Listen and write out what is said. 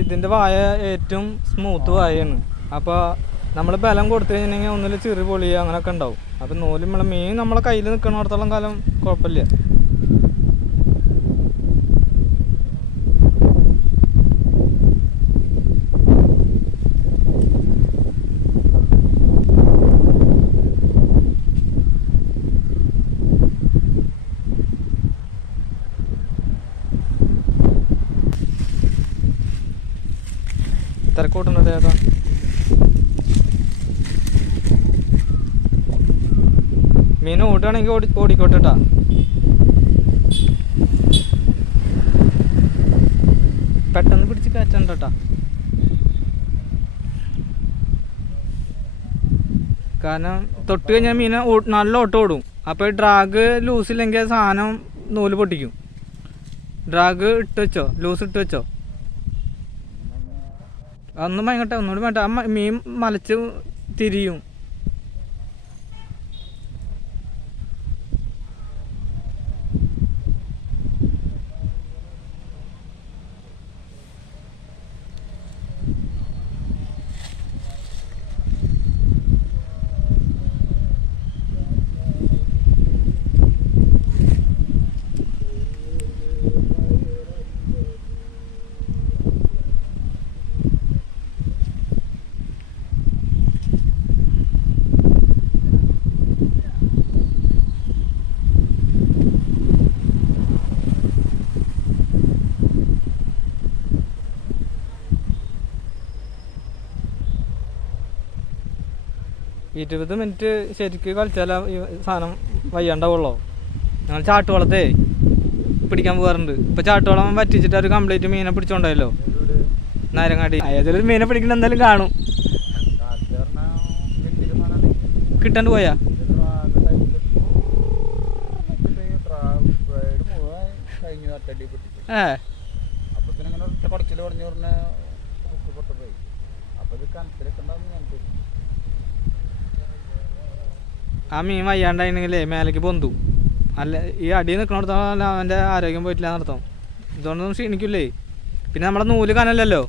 ഇതിൻ്റെ വായ ഏറ്റവും സ്മൂത്ത് വായയാണ്. അപ്പോൾ നമ്മൾ ബലം കൊടുത്തു കഴിഞ്ഞിട്ടുണ്ടെങ്കിൽ ഒന്നിൽ ചെറിയ പൊളിയ അങ്ങനെയൊക്കെ ഉണ്ടാവും. അപ്പം നൂല് മീൻ നമ്മളെ കയ്യിൽ നിൽക്കണോടത്തോളം കാലം കുഴപ്പമില്ല. തിരക്കൂട്ടുന്നത് ഏതാ? മീൻ ഓടുകയാണെങ്കിൽ ഓടിക്കോട്ടെട്ടാ. പെട്ടെന്ന് പിടിച്ച് കയറ്റണ്ടട്ടാ. കാരണം തൊട്ട് കഴിഞ്ഞാൽ മീൻ നല്ല ഓട്ടം ഓടും. അപ്പോൾ ഡ്രാഗ് ലൂസില്ലെങ്കിൽ സാധനം നൂല് പൊട്ടിക്കും. ഡ്രാഗ് ഇട്ട് വെച്ചോ, ലൂസ് ഇട്ട് വെച്ചോ. ഒന്നും ഭയങ്കര ഒന്നുകൂടി വേണ്ട. മീൻ മലച്ച് തിരിയും. ഇരുപത് മിനിറ്റ് ശരിക്ക് കളിച്ചാൽ ഈ സാധനം വയ്യാണ്ടാവുള്ളൂ. ഞങ്ങൾ ചാട്ടുവളത്തെ പിടിക്കാൻ പോകാറുണ്ട്. ഇപ്പം ചാട്ടുവളം വറ്റിച്ചിട്ട് ഒരു കംപ്ലീറ്റ് മീനെ പിടിച്ചോണ്ടായല്ലോ നാരങ്ങാടി. ഏതൊരു മീനെ പിടിക്കണ എന്തായാലും കാണും. കിട്ടാണ്ട് പോയാ ആ മീൻ വയ്യാണ്ടായിരുന്നെങ്കിലേ മേലേക്ക് പൊന്തു. അല്ല ഈ അടി നിൽക്കണോടത്തോളം അവൻ്റെ ആരോഗ്യം പോയിട്ടില്ല എന്നർത്ഥം. ഇതുകൊണ്ടൊന്നും ക്ഷീണിക്കില്ലേ. പിന്നെ നമ്മുടെ നൂല് കനല്ലല്ലോ.